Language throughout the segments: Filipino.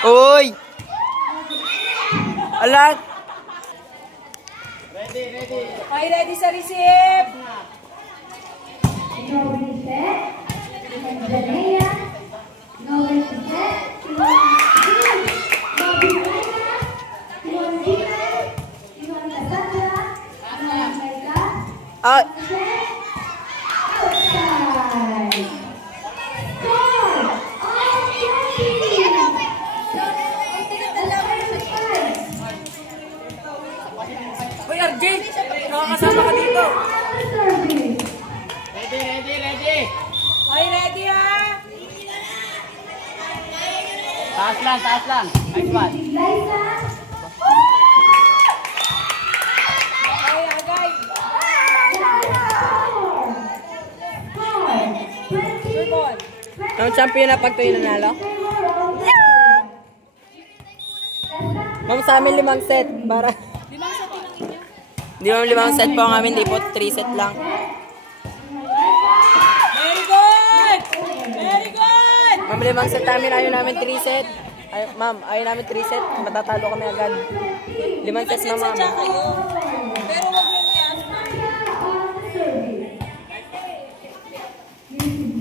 Uy! Alat! Ready, ready. Okay, ready sa receive. Ah! Uy, RJ! Nakakasama ka dito. Ready, ready, ready. Okay, ready ha? Taas lang, taas lang. Next one. Okay, agay. Good ball. Ang champion na pag ito yung nanalo? Ma'am, sa amin 5 set. Para... Di ba 5 set po ang amin, di po 3 set lang. Very good! Very good! Ma'am, 5 set namin, ayaw namin 3 set. Ay, ma'am, ayaw namin 3 set. Matatalo kami agad. 5 set na, ma'am. Sadya kayo. Pero wag lang yan.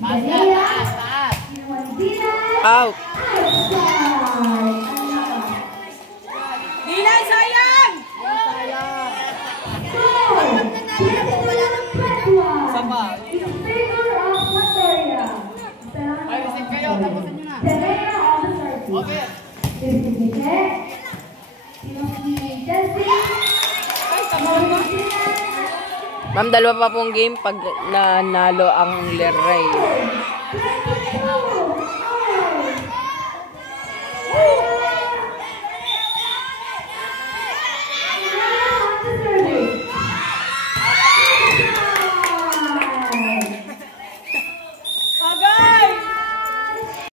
Taas lang, taas, taas. Out. Dilay, sayang! Sama. Ay, receive kayo. Tapusin nyo na. Okay. Ma'am, 2 pa pong game pag nanalo ang Leray.